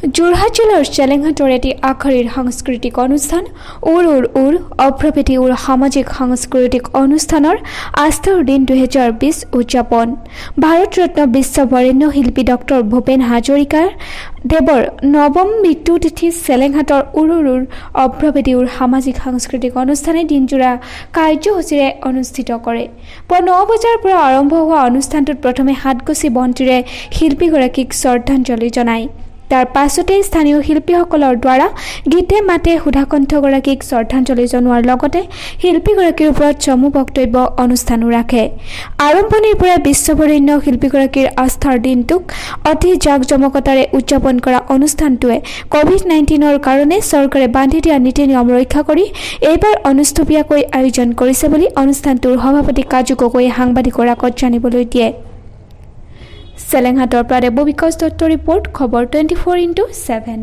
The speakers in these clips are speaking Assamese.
যোৰহাট জিলাৰ চেলেংহাটৰ এটি আখৰিৰ সাংস্কৃতিক অনুষ্ঠান উৰ উৰ উৰ অভ্ৰপেটি উৰ সামাজিক সাংস্কৃতিক অনুষ্ঠানৰ আস্থাৰ দিন 2020 উদযাপন ভাৰত ৰত্ন বিশ্ব বৰেণ্য শিল্পী ডক্টৰ ভূপেন হাজৰিকাৰ দেৱৰ নৱম মৃত্যু তিথি চেলেংহাটৰ উৰ উৰ উৰ অভ্ৰপেটি উৰ সামাজিক সাংস্কৃতিক অনুষ্ঠানে দিনজোৰা কাৰ্যসূচীৰে অনুষ্ঠিত কৰে। পুৱা 9 বজাৰ পৰা আৰম্ভ হোৱা অনুষ্ঠানটোত প্ৰথমে হাতগছি বন্তিৰে শিল্পীগৰাকীক শ্ৰদ্ধাঞ্জলি জনায়। তাৰ পাছতে স্থানীয় শিল্পীসকলৰ দ্বাৰা গীতে মাতে সুধাকণ্ঠগৰাকীক শ্ৰদ্ধাঞ্জলি জনোৱাৰ লগতে শিল্পীগৰাকীৰ ওপৰত চমু বক্তব্য অনুষ্ঠানো ৰাখে। আৰম্ভণিৰ পৰা বিশ্ববৰেণ্য শিল্পীগৰাকীৰ আস্থাৰ দিনটোক অতি জাকজমকতাৰে উদযাপন কৰা অনুষ্ঠানটোৱে COVID-19ৰ কাৰণে চৰকাৰে বান্ধি দিয়া নীতি নিয়ম ৰক্ষা কৰি এইবাৰ অনুষ্ঠুপীয়াকৈ আয়োজন কৰিছে বুলি অনুষ্ঠানটোৰ সভাপতি কাজু গগৈয়ে সাংবাদিকৰ আগত জানিবলৈ দিয়ে। চেলেংহাটৰ পৰা দেৱ বিকাশ দত্ত ৰিপৰ্ট খবৰ 24/7।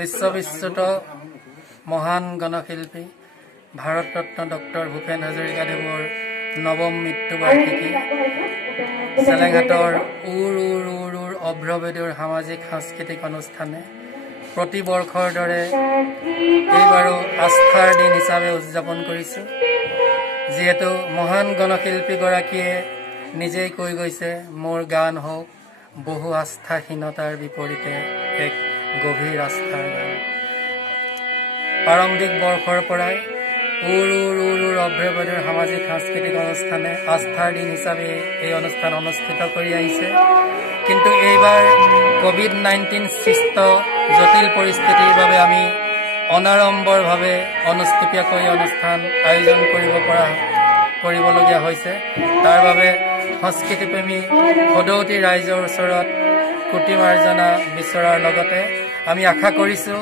বিশ্ববিশ্ৰুত মহান গণশিল্পী ভাৰতৰত্ন ডক্টৰ ভূপেন হাজৰিকাদেৱৰ নৱম মৃত্যুবাৰ্ষিকী চেলেংহাটৰ উৰ উৰ উৰ উৰ অভ্ৰপেটিৰ সামাজিক সাংস্কৃতিক অনুষ্ঠানে প্ৰতি বৰ্ষৰ দৰে এইবাৰো আস্থাৰ দিন হিচাপে উদযাপন কৰিছে। যিহেতু মহান গণশিল্পীগৰাকীয়ে নিজেই কৈ গৈছে, মোৰ গান হওক বহু আস্থাহীনতাৰ বিপৰীতে এক গভীৰ আস্থাৰ গান। প্ৰাৰম্ভিক বৰ্ষৰ পৰাই উৰ উৰ উৰ উৰ অভ্ৰপেটিৰ সামাজিক সাংস্কৃতিক অনুষ্ঠানে আস্থাৰ দিন হিচাপে এই অনুষ্ঠান অনুষ্ঠিত কৰি আহিছে। কিন্তু এইবাৰ COVID-19 সৃষ্ট জটিল পৰিস্থিতিৰ বাবে আমি অনাড়ম্বৰভাৱে অনুষ্ঠুপীয়াকৈ অনুষ্ঠান আয়োজন কৰিবলগীয়া হৈছে। তাৰ বাবে সংস্কৃতিপ্ৰেমী সদৌতি ৰাইজৰ ওচৰত কোটি মাৰ্জনা বিচৰাৰ লগতে আমি আশা কৰিছোঁ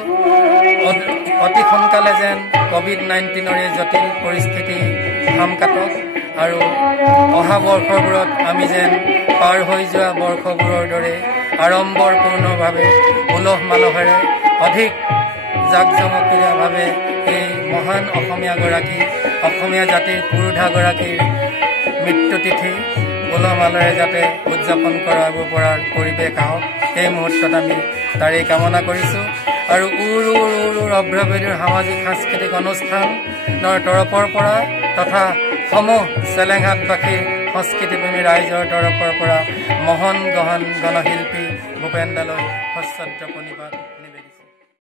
অতি সোনকালে যেন COVID-19ৰ এই জটিল পৰিস্থিতি হাম কাটক আৰু অহা বৰ্ষবোৰত আমি যেন পাৰ হৈ যোৱা বৰ্ষবোৰৰ দৰে আড়ম্বৰপূৰ্ণভাৱে উলহ মালহেৰে অধিক জাকজমকীয়াভাৱে এই মহান অসমীয়া জাতিৰ পুৰোধাগৰাকীৰ মৃত্যুতিথি উলহ মালহেৰে যাতে উদযাপন কৰাব পৰাৰ পৰিৱেশ আহক, এই মুহূৰ্তত আমি তাৰেই কামনা কৰিছোঁ। আৰু উৰ উৰ উৰ উৰ অভ্ৰপেটিৰ সামাজিক সাংস্কৃতিক অনুষ্ঠানৰ তৰফৰ পৰা তথা সমূহ চেলেংহাটবাসীৰ সংস্কৃতিপ্ৰেমী ৰাইজৰ তৰফৰ পৰা মহান গণশিল্পী ভূপেন দালৈ সশ্ৰদ্ধ প্ৰণিপাত।